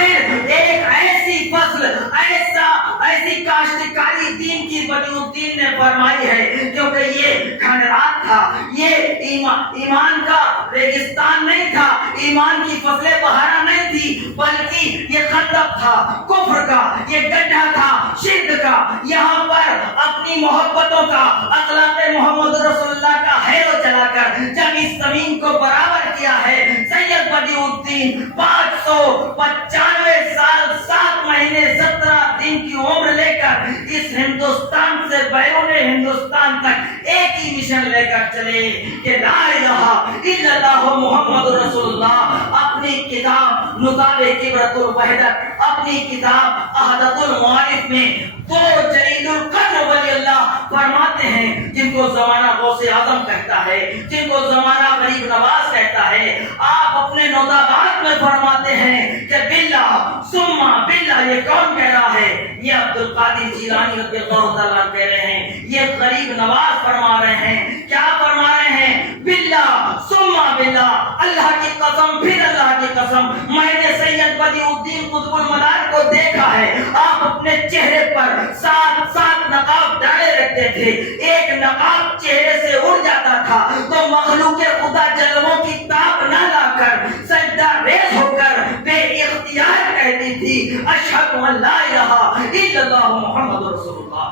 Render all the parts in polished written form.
آخر ایک ایسی فصل ایسی کاشتکاری دین کی بدی الدین نے فرمائی ہے، کیونکہ یہ کھنڈرات تھا، یہ ایمان کا ریگستان نہیں تھا، ایمان کی فصلیں بہارا نہیں تھی، بلکہ یہ خندق تھا، کفر کا یہ گڈھا تھا، شرک کا۔ یہاں پر اپنی محبتوں کا، اخلاق محمد رسول اللہ کا ہیرو چلا کر جب اس زمین کو برابر کیا ہے، سید بدیع الدین 595 سال 7 مہینے 17 دن کی عمر لے کر اس ہندوستان سے بیرون ہندوستان تک ایک ہی مشن لے کر چلے کہ لا الہ الا اللہ محمد رسول اللہ۔ اپنی کتاب نطاق کبرت الوحدت، اپنی کتاب احدث المعارف میں تو جلیل القدر ولی اللہ فرماتے ہیں، جن کو زمانہ غوث اعظم کہتا ہے، جن کو زمانہ غریب نواز کہتا ہے، آپ اپنے نوتابات میں فرماتے ہیں کہ باللہ ثم باللہ۔ یہ کون کہہ رہا ہے؟ یہ عبد القادر جیلانی رضی اللہ تعالیٰ کہہ رہے ہیں، یہ غریب نواز فرما رہے ہیں۔ کیا فرما رہے ہیں؟ باللہ ثم باللہ، اللہ کی قسم پھر اللہ کی قسم، میں نے سید بدیع الدین قطب المدار کو دیکھا ہے، آپ اپنے چہرے پر 7 نقاب ڈالے رکھتے تھے، ایک نقاب چہرے سے اڑ جاتا تھا تو مخلوق خدا جلووں کی تاب نہ لا کر سجدہ ریز ہو کر بے اختیار کہتی تھی اشہد ان لا الہ الا اللہ محمد رسول اللہ۔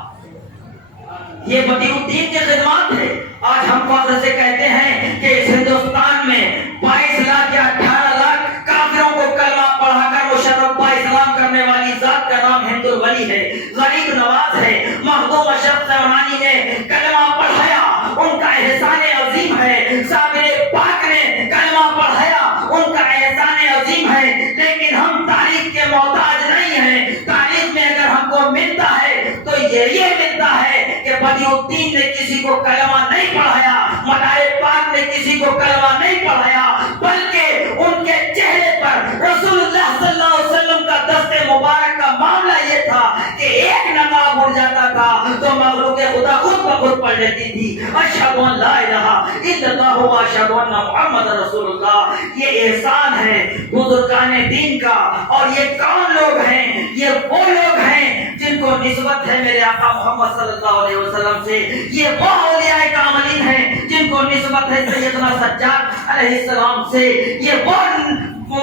یہ بدیع الدین کی خدمات ہے۔ آج ہم فخر سے کہتے ہیں کہ اس ہندوستان میں 22 لاکھ یا 18 لاکھ کافروں کو کلمہ پڑھا کر مشرف با اسلام کرنے والی ذات کا نام ہند الولی ہے، غریب نواز ہے۔ مخدوم اشرف سیمانی نے کلمہ پڑھایا، ان کا احسان عظیم ہے۔ صابر پاک نے کلمہ پڑھایا، ان کا احسان عظیم ہے۔ لیکن ہم تاریخ کے محتاج نہیں ہیں۔ تاریخ میں اگر ہم کو ملتا ہے تو یہ ملتا ہے کہ بدیع الدین نے کسی کو کلمہ نہیں پڑھایا، مدائے پاک نے کسی کو کلمہ نہیں پڑھایا، بلکہ ان کے چہرے پر رسول اللہ صلی اللہ علیہ وسلم کا دست مبارک کا معاملہ یہ تھا کہ ایک نقاب اڑ جاتا تھا تو مخلوق خدا خود بخود پڑھ لیتی تھی اشہد ان لا الہ الا اللہ و اشہد ان محمد رسول اللہ۔ یہ احسان ہے بزرگان دین کا۔ اور یہ کون لوگ ہیں؟ یہ وہ لوگ ہیں جن کو نسبت ہے میرے آقا محمد صلی اللہ علیہ وسلم سے۔ یہ وہ اولیاء کاملین ہیں جن کو نسبت ہے سیدنا سجاد علیہ السلام سے۔ یہ وہ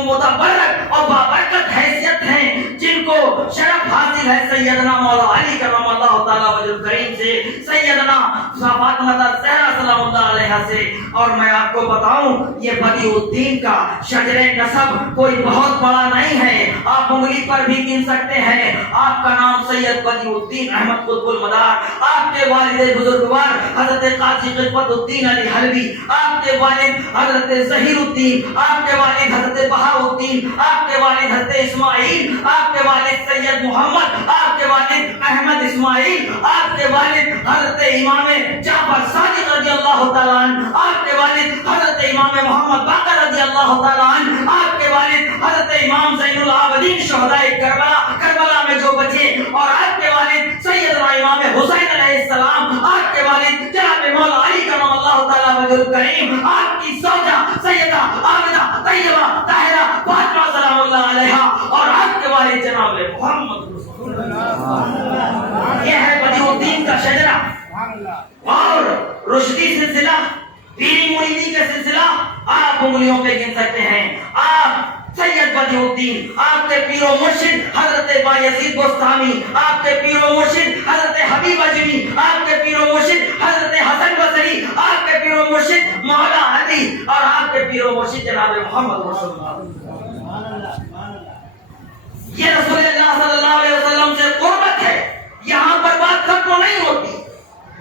متبرک اور بابرکت حیثیت ہیں جن کو شرف حاصل ہے سیدنا مولا علی کرم اللہ تعالیٰ وجہ الکریم سے، سیدنا فاطمہ الزہرا سلام اللہ علیہ سے۔ اور میں آپ کو بتاؤں یہ بدیع الدین کا شجر نسب کوئی بہت بڑا نہیں ہے، آپ انگلی پر بھی گن سکتے ہیں۔ آپ کا نام سید بدیع الدین احمد قطب المدار، آپ کے والد بزرگوار حضرت قاضی قطب الدین علی حلوی، آپ کے والد حضرت ظہیر الدین، آپ کے والد حضرت بہاء الدین، آپ کے والد حضرت اسماعیل، آپ کے والد سید محمد، آپ کے والد احمد اسماعیل، آپ کے والد حضرت امام جعفر صادق رضی اللہ تعالیٰ عنہ، آپ کے والد حضرت امام محمد باقر رضی اللہ تعالیٰ عنہ، آپ کے والد حضرت امام زین العابدین شہدائے کربلا میں جو بچے، اور آپ کے والد سیدنا امام حسین علیہ السلام، آپ کے والد جناب مولا علی کرم اللہ تعالیٰ وجہ الکریم، آپ کی زوجہ سیدہ عابدہ طیبہ طاہرہ فاطمہ سلام اللہ علیہا، اور آپ کے والد جناب محمد رسول اللہ۔ یہ ہے بدیع الدین کا شجرہ۔ اور رشدی سلسلہ، پیری مریدی کا سلسلہ آپ انگلیوں پہ گن سکتے ہیں۔ آپ سید بدیع الدین، آپ کے پیر و مرشد حضرت بایزید بستامی، آپ کے پیر و مرشد حضرت حبیب اجمی، آپ کے پیر و مرشد حضرت حسن بصری، آپ کے پیر و مرشد مولا علی، اور آپ کے پیر و مرشد جناب محمد رسول اللہ۔ یہ رسول اللہ صلی اللہ علیہ وسلم سے قربت ہے۔ یہاں پر بات ختم نہیں ہوتی،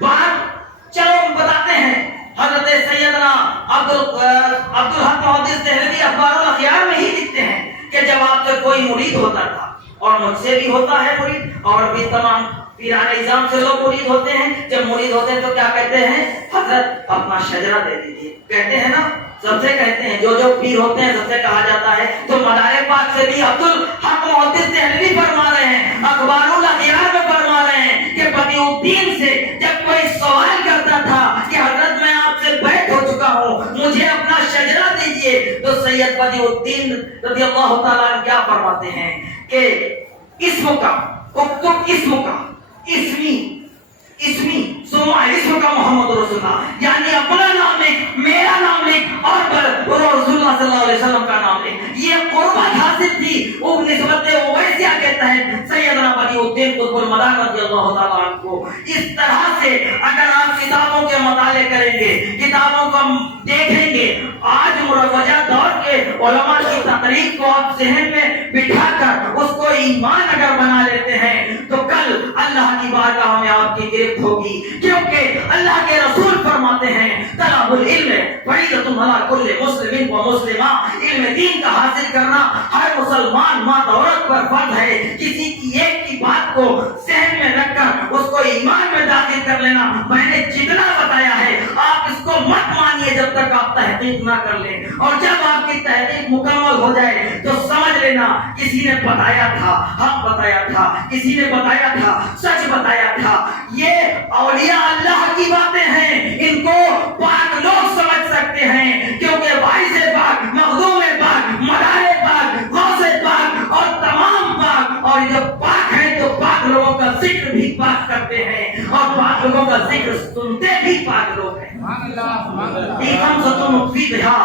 بات چلو بتاتے ہیں۔ حضرت سیدنا عبدالحق محدث دہلوی اخبار الاخیار میں ہی لکھتے ہیں کہ جب آپ سے کوئی مرید ہوتا تھا، اور مجھ سے بھی ہوتا ہے مرید، اور بھی تمام پیران نظام سے لوگ مرید ہوتے ہیں، جب مرید ہوتے ہیں تو کیا کہتے ہیں؟ حضرت اپنا شجرہ دے دیجیے، کہتے ہیں نا، سب سے کہتے ہیں، جو پیر ہوتے ہیں سب سے کہا جاتا ہے۔ تو مدار پاک سے بھی عبدالحق محدث دہلوی فرما رہے ہیں، اخبار الاخیار میں فرما رہے ہیں کہ بدیع الدین سے جب کوئی سوال کرتا تھا کہ حضرت میں آپ سے بیعت ہو چکا ہوں، مجھے اپنا شجرہ دیجیے، تو سید بدیع الدین رضی اللہ تعالیٰ عنہ کیا فرماتے ہیں کہ اسم کا اکتب، اسم کا اسمی سما اسم کا محمد رسول اللہ، یعنی اپنا نام لکھ، میرا نام لکھ اور رسول اللہ صلی اللہ علیہ وسلم کا نام لکھ. یہ قربت حاصل تھی وہ نسبت اویسیہ کے تحت سیدنا بدیع الدین قطب المدار رضی اللہ تعالیٰ عنہ کو. اس طرح سے اگر آپ کتابوں کے مطالعے کریں گے، کتابوں کو دیکھیں گے، آج مروجہ دور کے علماء کی تقریر کو آپ ذہن میں بٹھا کر اس کو ایمان اگر بنا لیتے ہیں تو کل اللہ کی بارگاہ میں آپ کی گرفت ہوگی. کیونکہ اللہ کے رسول فرماتے ہیں طلب العلم فریضۃ علی کل مسلم و مسلمہ، علم دین کا حاصل کرنا ہر مسلمان مرد عورت پر فرض ہے. کسی کی ایک کی بات کو ذہن میں رکھ کر اس کو ایمان میں داخل کر لینا، میں نے جتنا بتایا ہے آپ اس کو مت مانیے جب تک آپ تحقیق نہ کر لیں. اور جب آپ کی تحقیق مکمل ہو جائے تو سمجھ لینا کسی نے بتایا تھا، حق بتایا تھا، کسی نے بتایا تھا، سچ بتایا تھا. یہ اولیاء اللہ کی باتیں ہیں، ان کو پاک لوگ سمجھ سکتے ہیں، کیونکہ باعث پاک، مخدوم پاک، مدار پاک، غوث پاک اور تمام پاک، اور جب پاک ہیں تو پاک لوگوں کا ذکر بھی پاک کرتے ہیں اور پاک لوگوں کا ذکر سنتے بھی پاک لوگ ہیں. فی بہا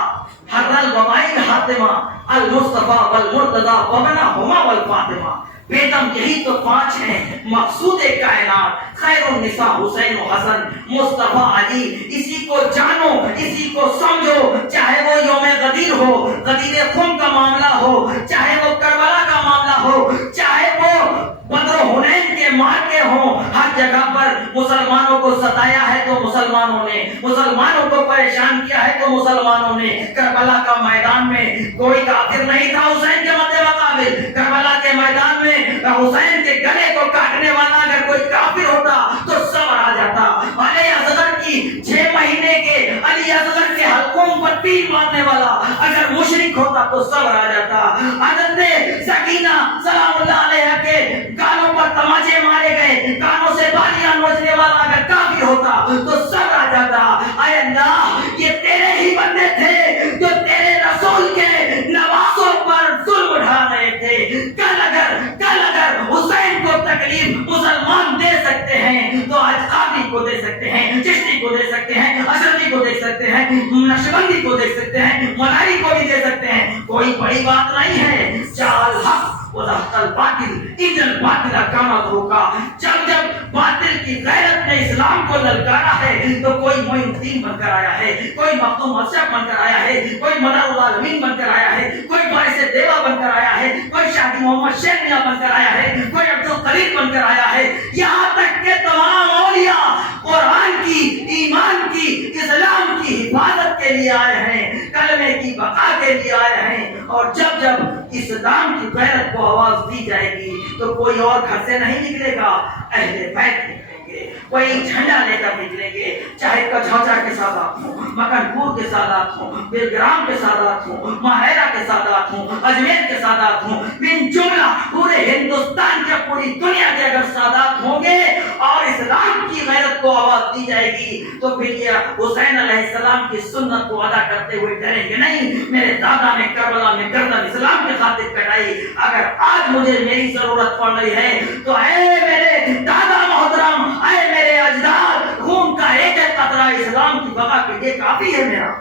حر الوبائل حاتمہ المصطفیٰ والمرتضیٰ وبناہما والفاطمہ. بیدم یہی تو 5 ہیں مقصود کائنات، خیر النساء حسین و حسن، مصطفیٰ علی. اسی کو جانو، اسی کو سمجھو، چاہے وہ یوم غدیر ہو، غدیر خم کا معاملہ ہو، چاہے وہ کربلا کا معاملہ ہو، چاہے وہ بدر و حنین کے معرکے ہوں. ہر جگہ پر مسلمانوں کو ستایا ہے تو مسلمانوں نے، مسلمانوں کو پریشان کیا ہے تو مسلمانوں نے. کربلا کا میدان میں کوئی کافر نہیں تھا حسین کے مد مقابل. کربلا کے میدان میں حسین کے گلے کو کاٹنے والا اگر کوئی کافر ہوتا تو صبر آ جاتا. علی اصغر کی 6 مہینے کے علی اصغر کے حلقوم پر تیر مارنے والا اگر مشرک ہوتا تو صبر آ جاتا. حضرت سکینہ سلام اللہ علیہ کے کانوں پر تماچے مارے گئے، کانوں سے بالیاں نوچنے والا اگر کافر ہوتا تو صبر آ جاتا. اے اللہ، یہ تیرے ہی بندے تھے جو تیرے رسول کے نوازوں پر ظلم اٹھا رہے تھے. کل اگر حسین کو تکلیف مسلمان دے سکتے ہیں تو آج قادری کو دے سکتے ہیں، چشتی کو دے سکتے ہیں، اشرفی کو دے سکتے ہیں، نقشبندی کو دے سکتے ہیں، ملاری کو بھی دے سکتے ہیں. کوئی بڑی بات نہیں ہے. جال حق وزحق الباطل اذ الباطل کان ظہوقا. جب باطل کی غیرت نے اسلام کو للکارا ہے تو کوئی معین الدین بن کر آیا ہے، کوئی مخدوم اشرف بن کر آیا ہے، کوئی مدار العالمین بن کر آیا ہے، کوئی باعث دیوا بن کر آیا ہے، کوئی شاہی محمد شیخ میاں بن کر آیا ہے، کوئی عبدالقریب بن کر آیا ہے. یہاں تک کہ تمام اولیاء قرآن کی، ایمان کی، اسلام کی حفاظت کے لیے آئے ہیں، کلمے کی بقا کے لیے آئے ہیں. اور جب اسلام کی غیرت کو آواز دی جائے گی تو کوئی اور گھر سے نہیں نکلے گا، اہل بیت نکلیں گے. وہی جھنڈا لے کر نکلیں گے، چاہے کچھوچا کے سادات ہوں، مکن پور کے سادات ہوں، بیلگرام کے سادات ہوں، ماہرہ کے سادات ہوں، اجمیر کے سادات ہوں، من جملہ پورے ہندوستان کے، پوری دنیا کے اگر سادات ہوں گے اور اسلام کی غیرت کو آواز دی جائے گی تو پھر یہ حسین علیہ السلام کی سنت کو ادا کرتے ہوئے ڈریں گے نہیں. میرے دادا نے کربلا میں گردن اسلام کی خاطر کٹائی، اگر آج مجھے میری ضرورت پڑ رہی ہے تو اے میرے دادا محترم، اے میرے اجداد، خون کا ایک ایک قطرہ اسلام کی بقا کے لیے کافی ہے میرا.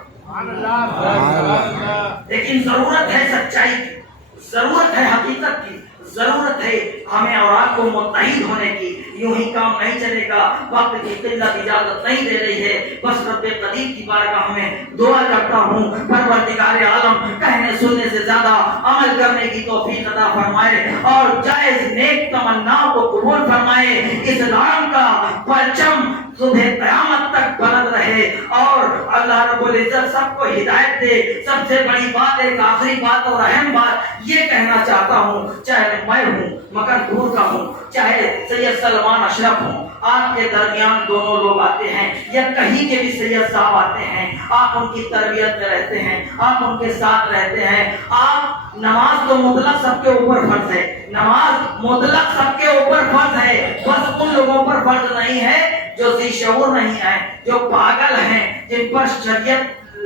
لیکن ضرورت ہے سچائی کی، ضرورت ہے حقیقت کی، ضرورت ہے ہمیں اور آپ کو متحد ہونے کی. یوں ہی کام نہیں چلے گا، وقت کی قلت اجازت نہیں دے رہی ہے. بس رب قدیر کی بارگاہ میں دعا کرتا ہوں پروردگار عالم کہنے سننے سے زیادہ عمل کرنے کی توفیق عطا فرمائے اور جائز نیک تمناؤں کو قبول فرمائے. اسلام کا پرچم صبح قیامت تک بلند رہے اور اللہ رب العزت سب کو ہدایت دے. سب سے بڑی بات، ایک آخری بات اور اہم بات یہ کہنا چاہتا ہوں، چاہے میں ہوں مکن پور کا ہوں، چاہے سید سلمان اشرف ہوں، آپ کے درمیان دونوں لوگ آتے ہیں یا کہیں کے بھی سید صاحب آتے ہیں، آپ ان کی تربیت میں رہتے ہیں، آپ ان کے ساتھ رہتے ہیں. آپ نماز تو مطلق سب کے اوپر فرض ہے، نماز مطلق سب کے اوپر فرض ہے، بس ان لوگوں پر فرض نہیں ہے جو ذی شعور نہیں ہے، جو پاگل ہیں، جن پر شریعت